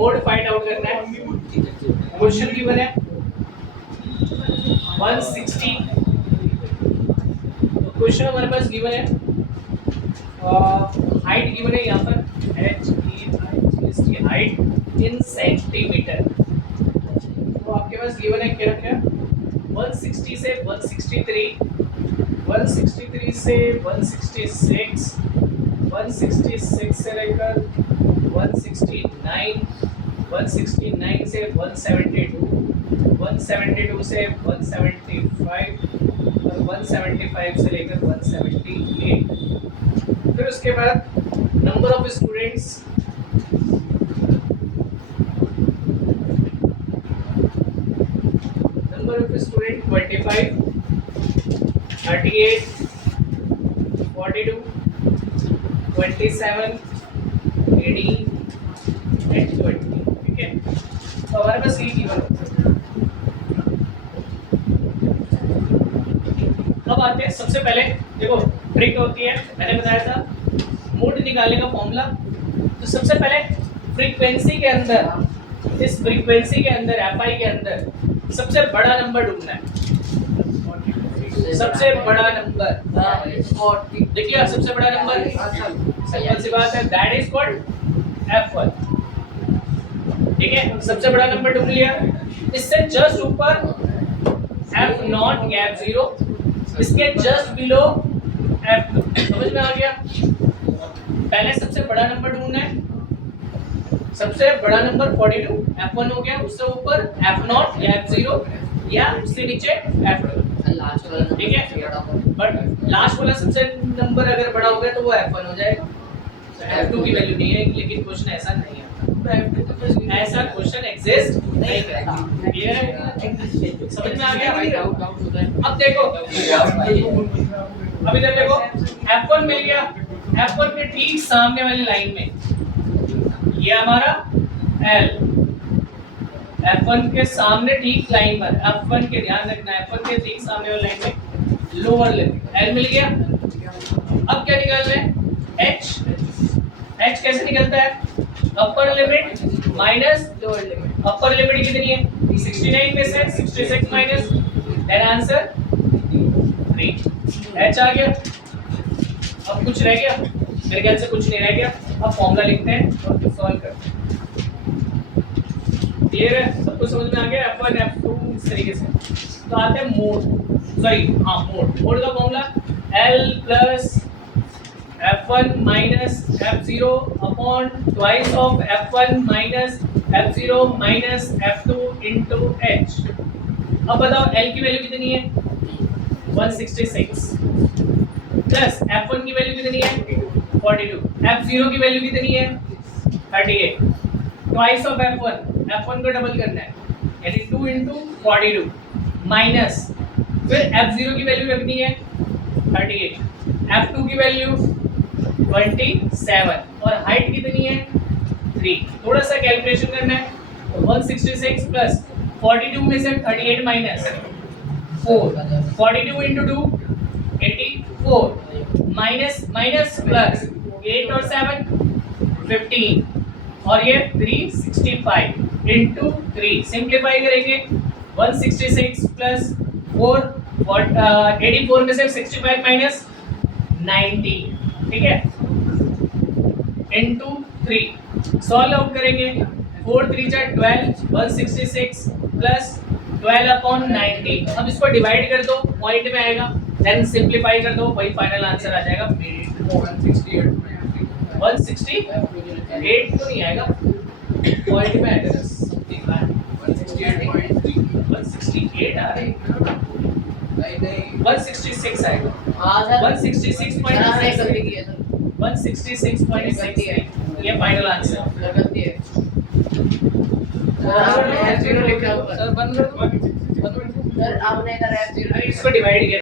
Mode find out करना है। Question given है 160, तो क्वेश्चन हमारे पास गिवन है, हाइट गिवन है यहाँ पर इसकी हाइट इन सेंटीमीटर। तो आपके पास गिवन है क्या क्या, 160 से 163, 163 से 166, 166 से लेकर 169, 169 से 172, 172 से 175 और 175 से लेकर 178। फिर उसके बाद number of students, number of student 25, 38, 42, 27, 18 and 20। ठीक है, तो हमारे पास ये गिवन है। अब आते हैं, सबसे पहले देखो ट्रिक होती है, मैंने बताया था मोड निकालने का फॉर्मूला। तो सबसे पहले फ्रीक्वेंसी के अंदर, इस फ्रीक्वेंसी के अंदर एफआई के अंदर सबसे बड़ा नंबर ढूंढना है। सबसे बड़ा नंबर देखिए, सबसे बड़ा नंबर सिंपल सी बात है, दैट इज कॉल्ड F1। ठीक है, सबसे बड़ा नंबर ढूंढ लिया। इससे जस्ट ऊपर F0 गैप 0, इसके जस्ट बिलो F2। समझ में आ गया? पहले सबसे बड़ा नंबर ढूंढना है। सबसे बड़ा नंबर 42 F1 हो गया, उससे ऊपर F0 गैप 0 या उससे नीचे F2। ठीक है, बट लास्ट वाला सबसे नंबर अगर बड़ा हो गया तो वो F1 हो जाएगा। F2 की वैल्यू नहीं है, लेकिन क्वेश्चन ऐसा नहीं है, ऐसा क्वेश्चन एग्जिस्ट नहीं करता। क्लियर है? समझ में आ गया? अब देखो, अब इधर देखो, F1 मिल गया, F1 के ठीक सामने वाली लाइन में ये हमारा L, F1 के सामने ठीक लाइन पर, F1 के ध्यान रखना, F1 के ठीक सामने वाली लाइन में लोअर लिमिट L मिल गया। अब क्या निकालना है? H। H कैसे निकलता है? Upper limit minus lower limit. Upper limit कितनी है? 69 में से 66 माइनस, देन आंसर 3। H आ गया। अब कुछ रह गया? मेरे ख्याल से कुछ नहीं रह गया। अब फॉर्मूला लिखते हैं और सॉल्व करते हैं। क्लियर है? सबको समझ में आ गया? F1 F2 इस तरीके से। तो आते हैं मोड, सॉरी हाँ मोड का formula L plus F1 minus F0 upon twice of F1 minus F0 minus F2 into H। अब बताओ L की वैल्यू कितनी है? 166 प्लस F1 की वैल्यू कितनी है? 42। F0 की वैल्यू कितनी है? 38। ट्वाइस ऑफ F1 को डबल करना है, यानी 2 इनटू 42 माइनस, फिर F0 की वैल्यू कितनी है? 38। F2 की वैल्यू 27 और हाइट कितनी है? 3। थोड़ा सा कैलकुलेशन करना है, तो 166 प्लस 42 में से 38 minus 4, 42 into 2 84 minus minus plus 8 और 7 15 और ये 365 इंटू 3। सिंप्लीफाई करेंगे, 166 प्लस 4 84 में से 65 माइनस 90। ठीक है, इंटू 3 सॉल्व आउट करेंगे, 4 3 12, 166 प्लस 12 अपॉन 90। अब इसको डिवाइड कर दो, पॉइंट में आएगा, देन सिंप्लीफाई कर दो, वही फाइनल आंसर आ जाएगा 168। 168 तो नहीं आएगा, पॉइंट में आएगा 168 आ रहा है, 166 आएगा, 166.6 ये फाइनल आंसर गलती है। सर आपने इधर F0 इसको डिवाइड किया।